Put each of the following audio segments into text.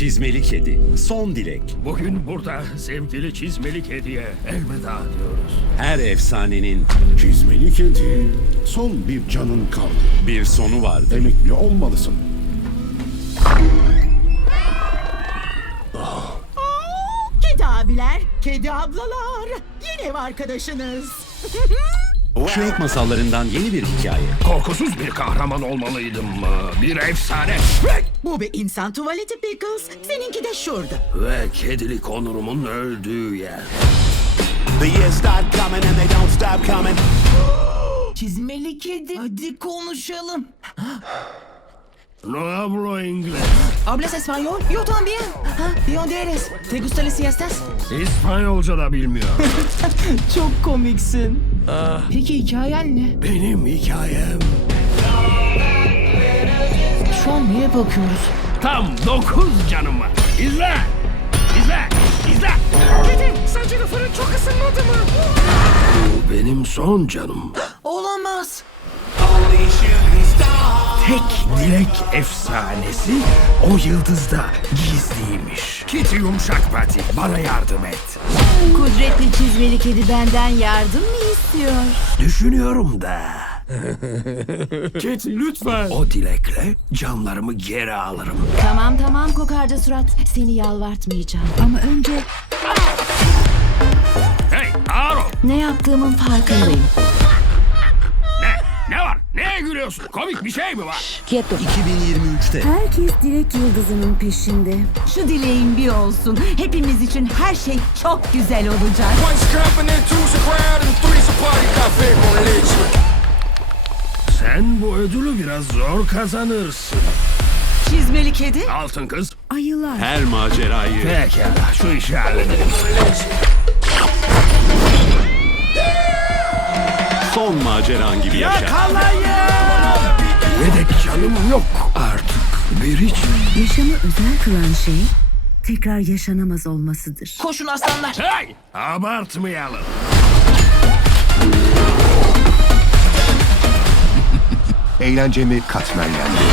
Çizmeli Kedi, son dilek. Bugün burada sevgili çizmeli kediye elveda diyoruz. Her efsanenin Çizmeli kedi, son bir canın kaldı. bir sonu vardır. Emekli olmalısın. Kedi abiler, kedi ablalar, yeni ev arkadaşınız. Shrek masallarından yeni bir hikaye. Korkusuz bir kahraman olmalıydım. Bir efsane. Bu bir insan tuvaleti Pickles, seninki de şurada. Ve kedilik onurumun öldüğü yer. The years start coming and they don't stop coming. Çizmeli kedi, hadi konuşalım. No hablo inglés. ¿Hablas español? Yo también. ¿De dónde eres? ¿Te gustan las siestas? İspanyolca da bilmiyor. Çok komiksin. Peki hikayen ne? Benim hikayem Şu an neye bakıyoruz? tam 9 canım var. İzle. İzle. İzle. Kedi, sence de fırın çok ısınmadı mı? Bu benim son canım. Olamaz. Tek dilek efsanesi o yıldızda gizliymiş. Kitty yumuşak pati bana yardım et. Kudretli çizmeli kedi benden yardım mı istiyor? Düşünüyorum da. Kitty lütfen. O dilekle camlarımı geri alırım. Tamam kokarca surat. Seni yalvartmayacağım. Ama önce Hey Aro. ne yaptığımın farkındayım. Ne var? Neye gülüyorsun? Komik bir şey mi var? Quieto. 2023'te Herkes dilek yıldızının peşinde. Şu dileğin bir olsun. Hepimiz için her şey çok güzel olacak. Sen bu ödülü biraz zor kazanırsın. Çizmeli kedi? Altın kız. Ayılar. her macerayı Pekala şu işi halledelim. son maceran gibi yaşa. Yedek canım yok artık. Bir hiç. Yaşamı özel kılan şey tekrar yaşanamaz olmasıdır. Koşun aslanlar. Hey! Abartmayalım. Eğlencemi katmerlendi.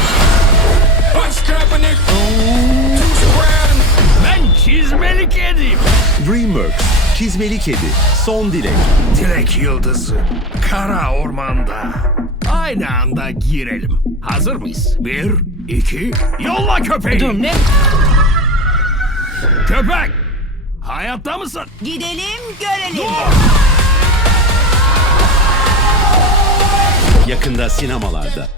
Ben çizmeli kediyim. DreamWorks, Çizmeli Kedi, son dilek. Dilek yıldızı. Kara ormanda. Aynı anda girelim. Hazır mıyız? 1, 2, yolla köpeği. Dur ne? Köpek! Hayatta mısın? Gidelim görelim. Yakında sinemalarda.